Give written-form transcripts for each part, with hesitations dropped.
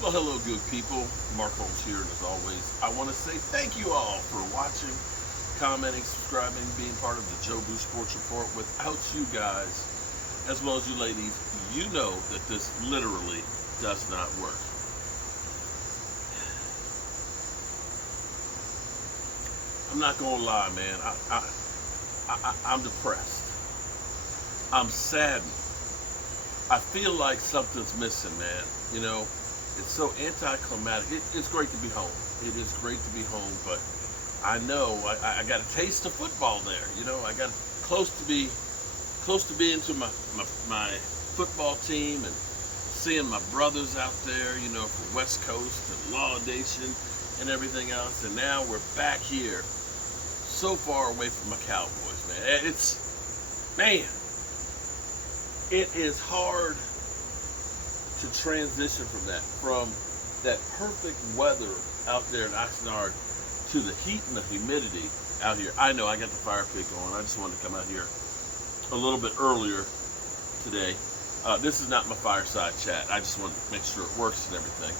Well, hello, good people. Mark Holmes here, and as always, I want to say thank you all for watching, commenting, subscribing, being part of the Joe Boo Sports Report. Without you guys, as well as you ladies, you know that this literally does not work. I'm not gonna lie, man. I'm depressed. I'm saddened. I feel like something's missing, man. You know, it's so anticlimactic. It's great to be home. It is great to be home, but I know I got a taste of football there. You know, I got close to being to my football team and seeing my brothers out there. You know, from West Coast and Laudation and everything else. And now we're back here, so far away from my Cowboys, man. It is hard to transition from that perfect weather out there in Oxnard to the heat and the humidity out here. I know I got the fire pit going. I just wanted to come out here a little bit earlier today. This is not my fireside chat. I just wanted to make sure it works and everything,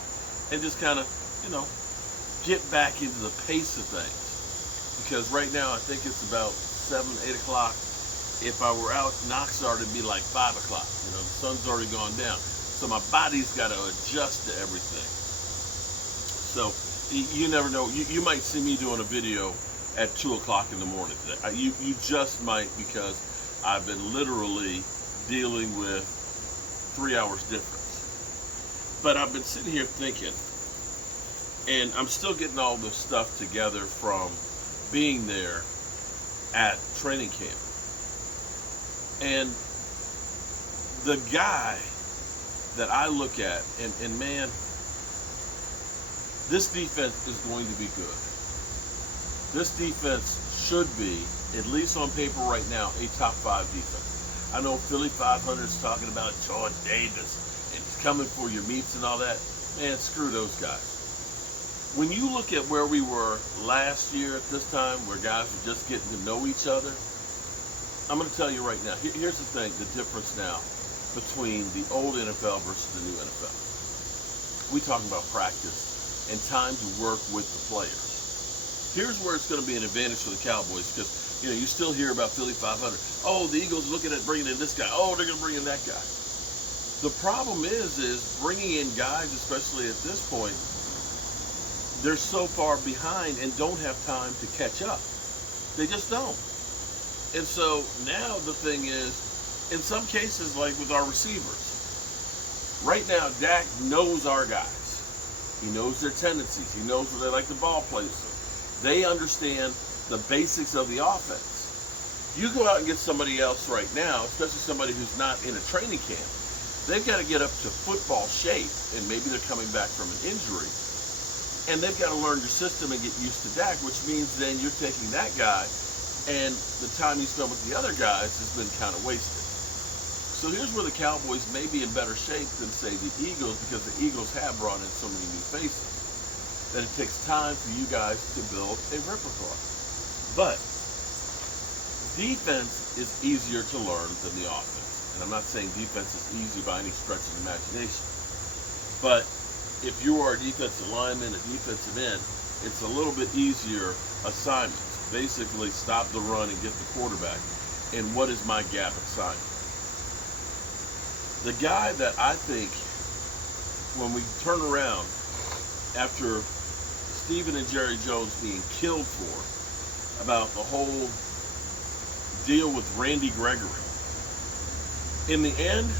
and just kind of, you know, get back into the pace of things. Because right now I think it's about 7, 8 o'clock. If I were out in Oxnard, it'd be like 5 o'clock. You know, the sun's already gone down. So my body's got to adjust to everything. So you never know. You might see me doing a video at 2 o'clock in the morning today. You just might, because I've been literally dealing with 3 hours difference. But I've been sitting here thinking, and I'm still getting all this stuff together from being there at training camp. And the guy that I look at, and man, this defense is going to be good. This defense should be, at least on paper right now, a top 5 defense. I know Philly 500 is talking about Jordan Davis and he's coming for your meats and all that. Man, screw those guys. When you look at where we were last year at this time, where guys were just getting to know each other, I'm going to tell you right now, here's the thing, the difference now between the old NFL versus the new NFL. We talking about practice and time to work with the players. Here's where it's going to be an advantage for the Cowboys, because, you know, you still hear about Philly 500. Oh, the Eagles looking at bringing in this guy. Oh, they're going to bring in that guy. The problem is bringing in guys, especially at this point, they're so far behind and don't have time to catch up. They just don't. And so now the thing is, in some cases, like with our receivers, right now Dak knows our guys. He knows their tendencies. He knows where they like the ball placement. They understand the basics of the offense. You go out and get somebody else right now, especially somebody who's not in a training camp, they've got to get up to football shape, and maybe they're coming back from an injury. And they've got to learn your system and get used to Dak, which means then you're taking that guy, and the time you spend with the other guys has been kind of wasted. So here's where the Cowboys may be in better shape than, say, the Eagles, because the Eagles have brought in so many new faces that it takes time for you guys to build a repertoire. But defense is easier to learn than the offense. And I'm not saying defense is easy by any stretch of the imagination. But if you are a defensive lineman, a defensive end, it's a little bit easier assignments. Basically, stop the run and get the quarterback. And what is my gap assignment? The guy that I think, when we turn around after Stephen and Jerry Jones being killed for about the whole deal with Randy Gregory, in the end,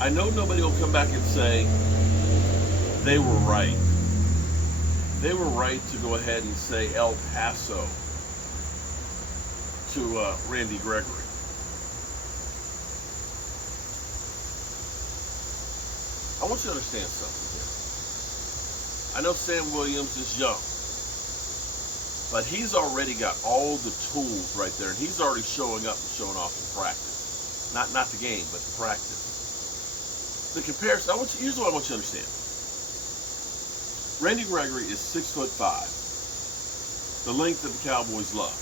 I know nobody will come back and say they were right. They were right to go ahead and say El Paso to Randy Gregory. I want you to understand something here. I know Sam Williams is young, but he's already got all the tools right there, and he's already showing up and showing off in practice. Not the game, but the practice. The comparison, here's what I want you to understand. Randy Gregory is 6'5", the length that the Cowboys love.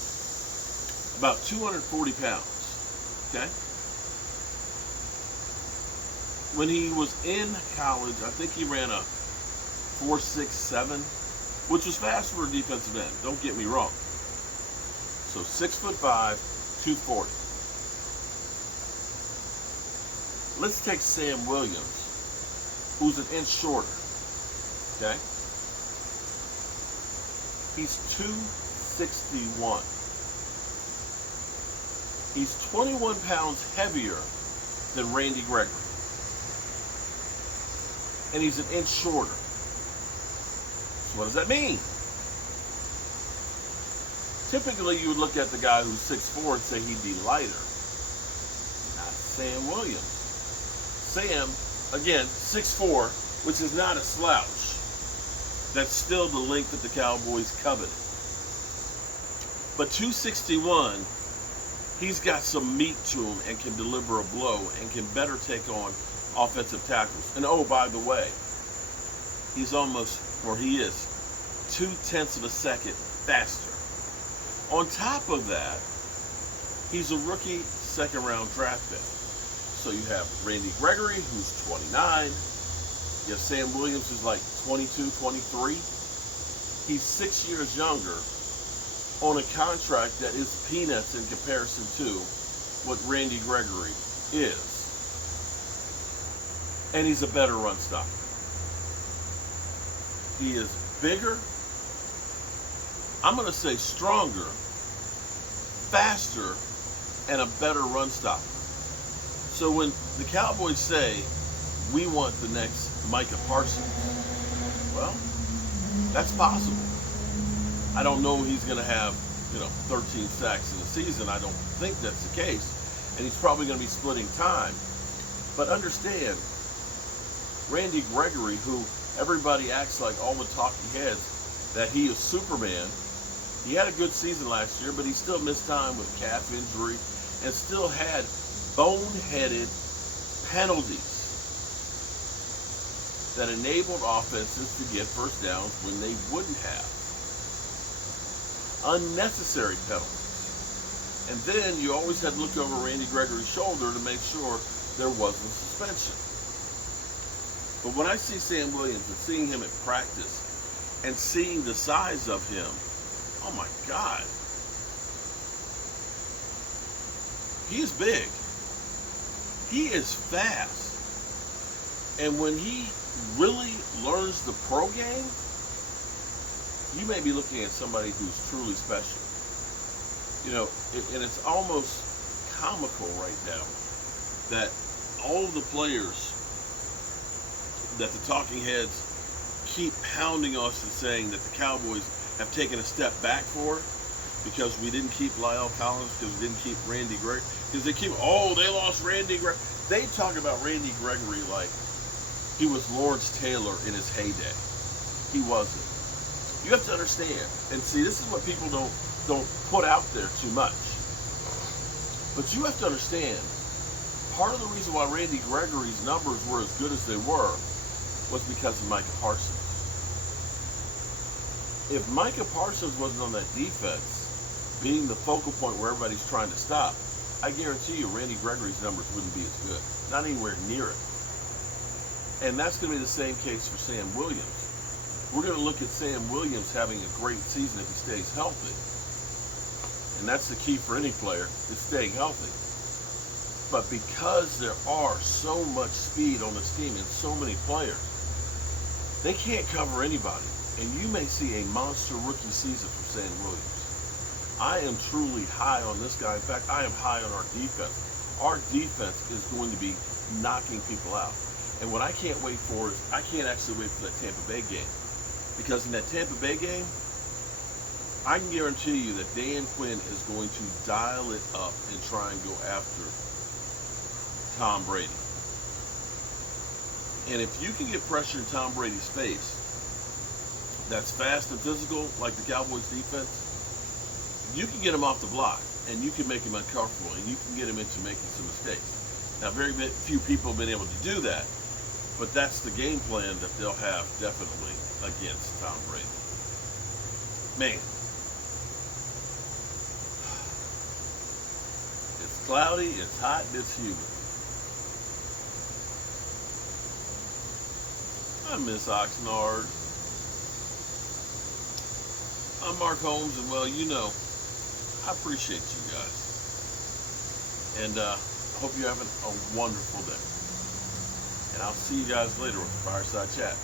About 240 pounds, okay? when he was in college, I think he ran a 4.67, which was fast for a defensive end. Don't get me wrong. So 6'5", 240. Let's take Sam Williams, who's an inch shorter. Okay? He's 261. He's 21 pounds heavier than Randy Gregory. And he's an inch shorter. So what does that mean? Typically, you would look at the guy who's 6'4" and say he'd be lighter. Not Sam Williams. Sam, again, 6'4", which is not a slouch. That's still the length that the Cowboys coveted. But 261, he's got some meat to him and can deliver a blow and can better take on offensive tackles. And oh, by the way, he is 0.2 of a second faster. On top of that, he's a rookie second-round draft pick. So you have Randy Gregory, who's 29. You have Sam Williams, who's like 22, 23. He's 6 years younger on a contract that is peanuts in comparison to what Randy Gregory is. And he's a better run stopper. He is bigger, I'm going to say stronger, faster, and a better run stopper. So when the Cowboys say, we want the next Micah Parsons, well, that's possible. I don't know he's going to have, 13 sacks in the season. I don't think that's the case. And he's probably going to be splitting time. But understand, Randy Gregory, who everybody acts like all the talking heads that he is Superman, he had a good season last year, but he still missed time with calf injury and still had boneheaded penalties that enabled offenses to get first downs when they wouldn't have. Unnecessary penalties. And then you always had to look over Randy Gregory's shoulder to make sure there wasn't suspension. But when I see Sam Williams and seeing him at practice and seeing the size of him, oh my God. He is big. He is fast. And when he really learns the pro game, you may be looking at somebody who's truly special. And it's almost comical right now that all of the players that the talking heads keep pounding us and saying that the Cowboys have taken a step back for because we didn't keep Lyle Collins, because we didn't keep Randy Gregory, because they lost Randy Gregory. They talk about Randy Gregory like he was Lawrence Taylor in his heyday. He wasn't. You have to understand, and see, this is what people don't put out there too much. But you have to understand, part of the reason why Randy Gregory's numbers were as good as they were was because of Micah Parsons. If Micah Parsons wasn't on that defense, being the focal point where everybody's trying to stop, I guarantee you Randy Gregory's numbers wouldn't be as good. Not anywhere near it. And that's going to be the same case for Sam Williams. We're going to look at Sam Williams having a great season if he stays healthy. And that's the key for any player, is staying healthy. But because there are so much speed on this team and so many players, they can't cover anybody. And you may see a monster rookie season from Sam Williams. I am truly high on this guy. In fact, I am high on our defense. Our defense is going to be knocking people out. And what I can't wait for is, I can't actually wait for that Tampa Bay game. Because in that Tampa Bay game, I can guarantee you that Dan Quinn is going to dial it up and try and go after Tom Brady. And if you can get pressure in Tom Brady's face, that's fast and physical, like the Cowboys defense, you can get him off the block, and you can make him uncomfortable, and you can get him into making some mistakes. Now, very few people have been able to do that, but that's the game plan that they'll have definitely against Tom Brady. Man, it's cloudy, it's hot, and it's humid. Hi, Miss Oxnard. I'm Mark Holmes, and well, I appreciate you guys. And hope you're having a wonderful day. And I'll see you guys later with the Fireside Chat.